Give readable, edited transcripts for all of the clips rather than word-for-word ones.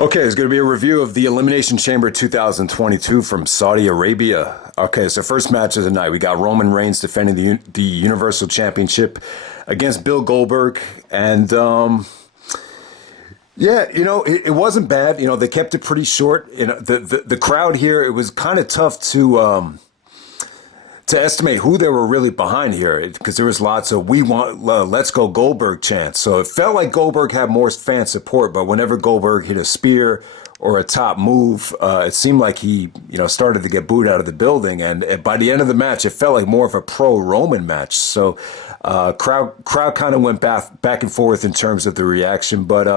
Okay, it's going to be a review of the Elimination Chamber 2022 from Saudi Arabia. Okay, so first match of the night, we got Roman Reigns defending the Universal Championship against Bill Goldberg. And, yeah, it wasn't bad. They kept it pretty short. The crowd here, it was kind of tough to estimate who they were really behind here, because there was lots of "we want let's go Goldberg" chants. So it felt like Goldberg had more fan support, but whenever Goldberg hit a spear or a top move, it seemed like he started to get booed out of the building. And by the end of the match, it felt like more of a pro Roman match. So crowd kind of went back and forth in terms of the reaction, but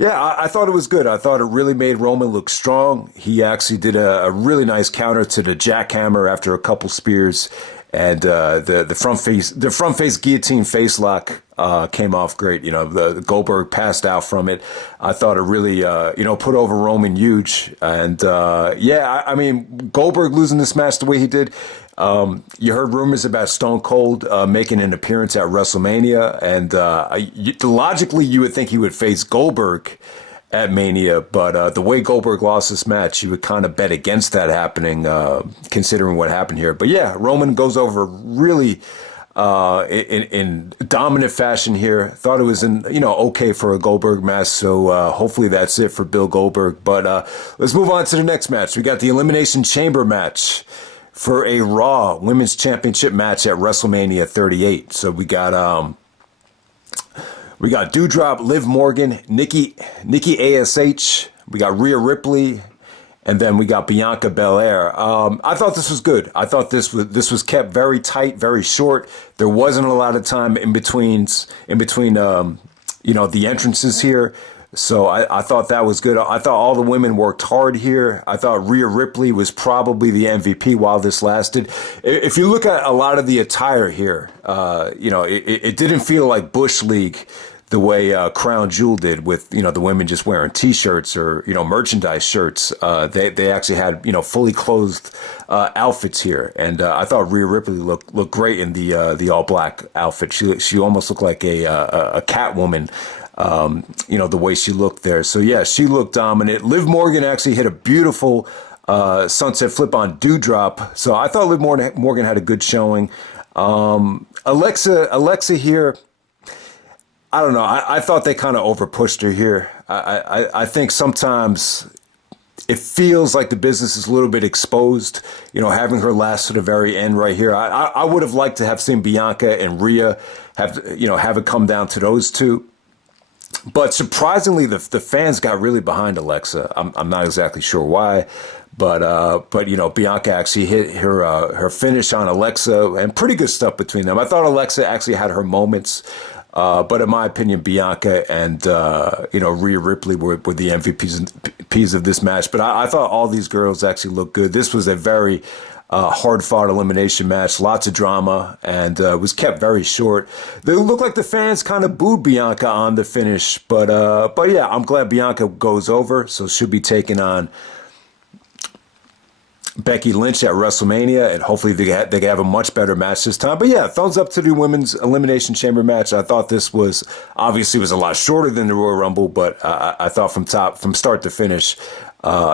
yeah, I thought it was good. I thought it really made Roman look strong. He actually did a really nice counter to the jackhammer after a couple spears, and the front face guillotine face lock came off great. The Goldberg passed out from it. I thought it really put over Roman huge. And yeah, I mean, Goldberg losing this match the way he did. You heard rumors about Stone Cold making an appearance at WrestleMania, and logically you would think he would face Goldberg at Mania, but the way Goldberg lost this match, you would kind of bet against that happening, considering what happened here. But yeah, Roman goes over really in dominant fashion here. Thought it was okay for a Goldberg match, so hopefully that's it for Bill Goldberg. But let's move on to the next match. We got the Elimination Chamber match for a Raw Women's Championship match at WrestleMania 38. So we got Doupdrop, Liv Morgan, Nikki A.S.H. We got Rhea Ripley, and then we got Bianca Belair. I thought this was good. I thought this was kept very tight, very short. There wasn't a lot of time in between the entrances here. So I thought that was good. I thought all the women worked hard here. I thought Rhea Ripley was probably the MVP while this lasted. If you look at a lot of the attire here, it didn't feel like Bush League the way Crown Jewel did, with the women just wearing T-shirts or merchandise shirts. They actually had fully clothed outfits here, and I thought Rhea Ripley looked great in the all black outfit. She almost looked like a Catwoman. The way she looked there. So yeah, she looked dominant. Liv Morgan actually hit a beautiful sunset flip on Doupdrop. So I thought Liv Morgan had a good showing. Alexa here, I don't know. I thought they kind of overpushed her here. I think sometimes it feels like the business is a little bit exposed, having her last to the very end right here. I would have liked to have seen Bianca and Rhea have it come down to those two. But surprisingly, the fans got really behind Alexa. I'm not exactly sure why, but Bianca actually hit her finish on Alexa, and pretty good stuff between them. I thought Alexa actually had her moments, but in my opinion, Bianca and Rhea Ripley were the MVPs of this match. But I thought all these girls actually looked good. This was a very hard-fought elimination match, lots of drama, and was kept very short. They looked like the fans kind of booed Bianca on the finish, but yeah, I'm glad Bianca goes over, so she'll be taking on Becky Lynch at WrestleMania, and hopefully they can have a much better match this time. But yeah, thumbs up to the Women's Elimination Chamber match. I thought this was obviously a lot shorter than the Royal Rumble, but I thought from start to finish,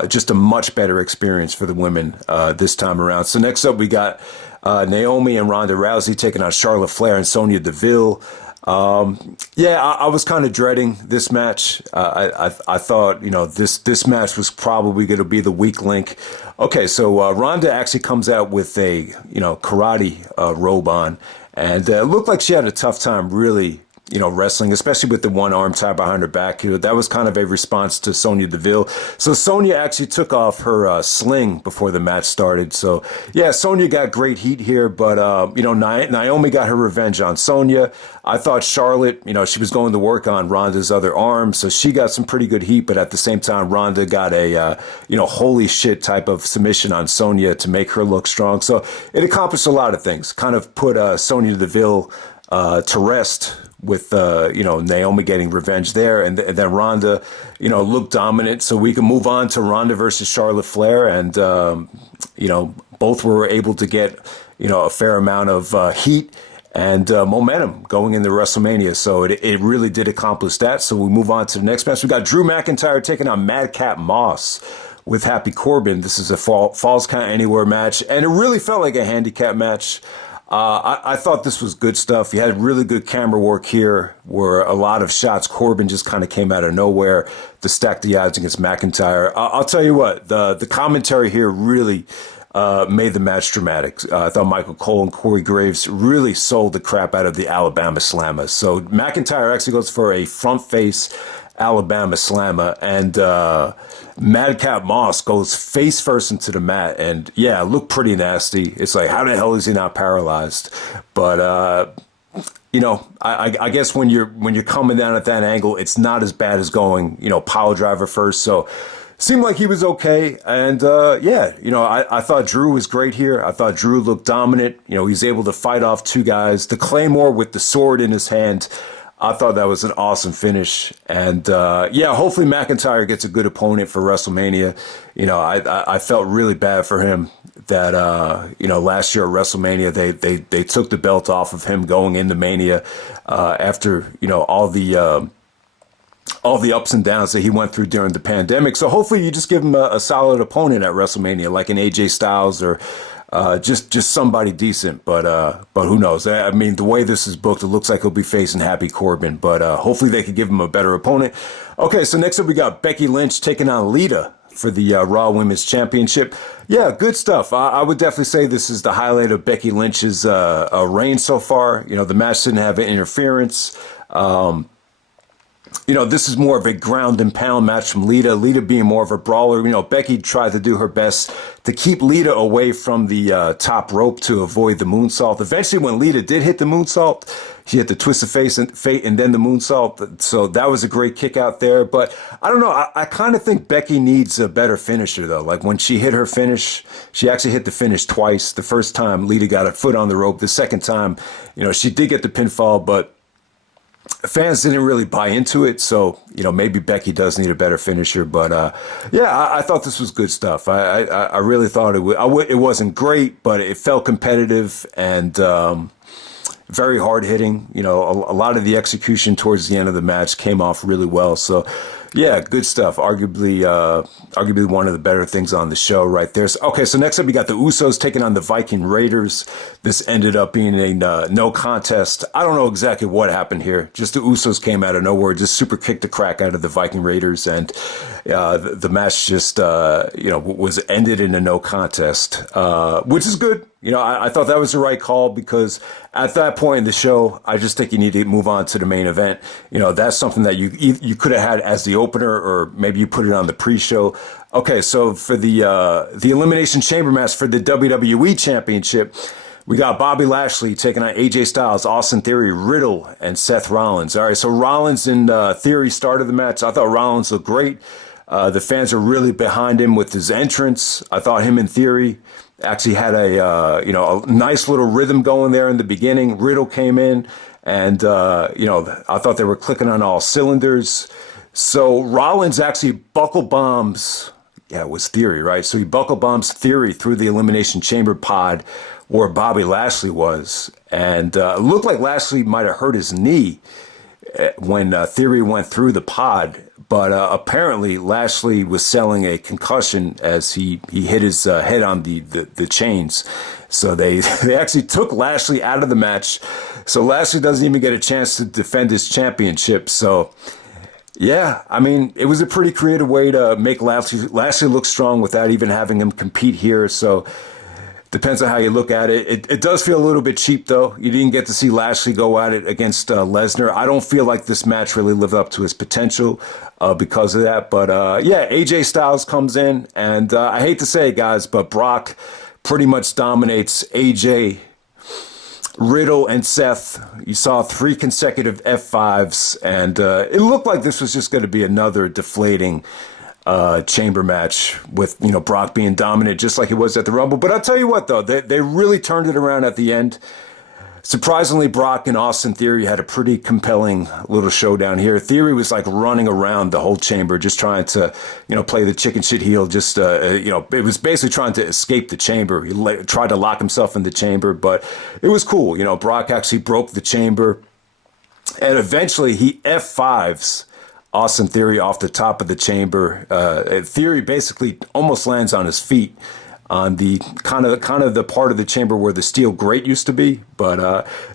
just a much better experience for the women this time around. So next up, we got Naomi and Ronda Rousey taking on Charlotte Flair and Sonya Deville. Yeah, I was kind of dreading this match. I thought, this match was probably going to be the weak link. Okay, so Ronda actually comes out with a, karate robe on, and it looked like she had a tough time really, wrestling, especially with the one arm tied behind her back. That was kind of a response to Sonya Deville. So Sonya actually took off her sling before the match started. So yeah, Sonya got great heat here, but Naomi got her revenge on Sonya. I thought Charlotte, she was going to work on Ronda's other arm, so she got some pretty good heat. But at the same time, Ronda got a holy shit type of submission on Sonya to make her look strong. So it accomplished a lot of things. Kind of put Sonya Deville to rest, with Naomi getting revenge there, and then Ronda looked dominant, so we can move on to Ronda versus Charlotte Flair, and both were able to get a fair amount of heat, and momentum going into WrestleMania. So it really did accomplish that. So we move on to the next match. We got Drew McIntyre taking on Madcap Moss with Happy Corbin. This is a Falls Count Anywhere match, and it really felt like a handicap match. I thought this was good stuff. You had really good camera work here, where a lot of shots Corbin just kind of came out of nowhere to stack the odds against McIntyre. I'll tell you what, the commentary here really made the match dramatic. I thought Michael Cole and Corey Graves really sold the crap out of the Alabama Slammer. So McIntyre actually goes for a front face Alabama Slammer, and Madcap Moss goes face first into the mat, and yeah, it looked pretty nasty. It's like, how the hell is he not paralyzed? But you know, I guess when you're coming down at that angle, it's not as bad as going, you know, pile driver first. So seemed like he was okay. And yeah, you know, I thought Drew was great here. I thought Drew looked dominant. You know, he's able to fight off two guys. The Claymore with the sword in his hand, I thought that was an awesome finish. And yeah, hopefully McIntyre gets a good opponent for WrestleMania. You know, I felt really bad for him that, you know, last year at WrestleMania, they took the belt off of him going into Mania after, you know, all the ups and downs that he went through during the pandemic. So hopefully you just give him a solid opponent at WrestleMania, like an AJ Styles or just somebody decent. But who knows? I mean, the way this is booked, it looks like he'll be facing Happy Corbin. But hopefully they could give him a better opponent. Okay, so next up we got Becky Lynch taking on Lita for the Raw Women's Championship. Yeah, good stuff. I would definitely say this is the highlight of Becky Lynch's reign so far. You know, the match didn't have interference. You know, this is more of a ground and pound match from Lita. Lita being more of a brawler. You know, Becky tried to do her best to keep Lita away from the top rope to avoid the moonsault. Eventually, when Lita did hit the moonsault, she hit the twist of fate and then the moonsault. So that was a great kick out there. But I don't know. I kind of think Becky needs a better finisher, though. Like when she hit her finish, she actually hit the finish twice. The first time, Lita got her foot on the rope. The second time, you know, she did get the pinfall, but fans didn't really buy into it, so you know maybe Becky does need a better finisher. But yeah, I thought this was good stuff. I really thought it wasn't great, but it felt competitive and very hard hitting. You know, a lot of the execution towards the end of the match came off really well. So yeah, good stuff. Arguably one of the better things on the show right there. So, okay, so next up we got the Usos taking on the Viking Raiders. This ended up being a no contest. I don't know exactly what happened here. Just the Usos came out of nowhere, just super kicked the crack out of the Viking Raiders, and the match just you know was ended in a no contest, which is good. You know, I thought that was the right call because at that point in the show, I just think you need to move on to the main event. You know, that's something that you could have had as the opener, or maybe you put it on the pre-show. Okay, so for the Elimination Chamber match for the WWE Championship, we got Bobby Lashley taking on AJ Styles, Austin Theory, Riddle, and Seth Rollins. All right, so Rollins and Theory started the match. I thought Rollins looked great. The fans are really behind him with his entrance. I thought him and Theory actually had a you know, a nice little rhythm going there in the beginning. Riddle came in, and you know, I thought they were clicking on all cylinders. So Rollins actually buckle bombs. Yeah, it was Theory, right? So he buckle bombs Theory through the Elimination Chamber pod where Bobby Lashley was, and it looked like Lashley might have hurt his knee when Theory went through the pod. But apparently Lashley was selling a concussion as he hit his head on the chains. So they actually took Lashley out of the match. So Lashley doesn't even get a chance to defend his championship. So yeah, I mean, it was a pretty creative way to make Lashley look strong without even having him compete here. So depends on how you look at it. It does feel a little bit cheap, though. You didn't get to see Lashley go at it against Lesnar. I don't feel like this match really lived up to his potential because of that. But yeah, AJ Styles comes in, and I hate to say it, guys, but Brock pretty much dominates AJ, Riddle, and Seth. You saw 3 consecutive F5s, and it looked like this was just going to be another deflating chamber match with, you know, Brock being dominant just like he was at the Rumble. But I'll tell you what, though, they really turned it around at the end. surprisingly, Brock and Austin Theory had a pretty compelling little showdown here. Theory was like running around the whole chamber, just trying to, play the chicken shit heel. Just, it was basically trying to escape the chamber. He tried to lock himself in the chamber, but it was cool. Brock actually broke the chamber, and eventually he F5s Austin Theory off the top of the chamber. Theory basically almost lands on his feet on the kind of the part of the chamber where the steel grate used to be, but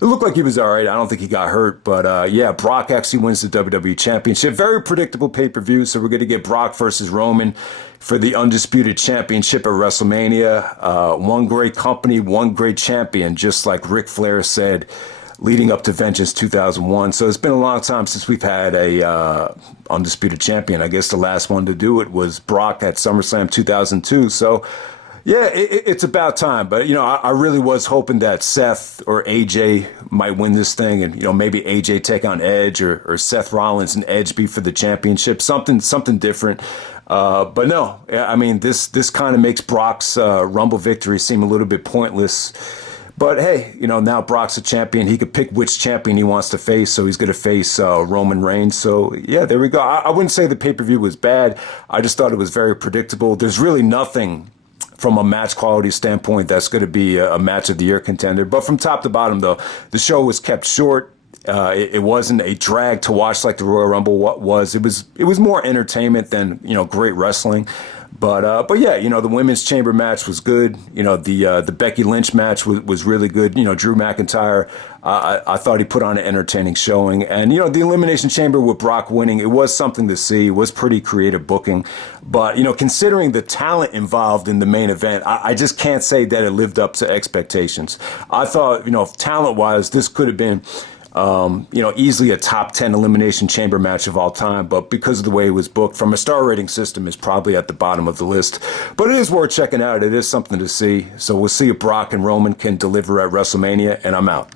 it looked like he was all right. I don't think he got hurt, but yeah, Brock actually wins the WWE Championship. Very predictable pay-per-view, so we're going to get Brock versus Roman for the Undisputed Championship at WrestleMania. One great company, one great champion, just like Ric Flair said leading up to Vengeance 2001. So it's been a long time since we've had a Undisputed Champion. I guess the last one to do it was Brock at SummerSlam 2002. So yeah, it's about time. But, I really was hoping that Seth or AJ might win this thing, and, maybe AJ take on Edge, or Seth Rollins and Edge be for the championship, something different. But no, I mean, this kind of makes Brock's Rumble victory seem a little bit pointless. But hey, now Brock's a champion. He could pick which champion he wants to face, so he's going to face Roman Reigns. So yeah, there we go. I wouldn't say the pay-per-view was bad. I just thought it was very predictable. There's really nothing from a match quality standpoint that's going to be a match of the year contender. But from top to bottom, though, the show was kept short. It wasn't a drag to watch like the Royal Rumble was. It was more entertainment than great wrestling. But yeah, the women's chamber match was good. The Becky Lynch match was really good. Drew McIntyre, I thought he put on an entertaining showing. And, the Elimination Chamber with Brock winning, it was something to see. It was pretty creative booking. But, considering the talent involved in the main event, I just can't say that it lived up to expectations. I thought, talent-wise, this could have been easily a top 10 Elimination Chamber match of all time, but because of the way it was booked from a star rating system, is probably at the bottom of the list. But it is worth checking out. It is something to see. So we'll see if Brock and Roman can deliver at WrestleMania, and I'm out.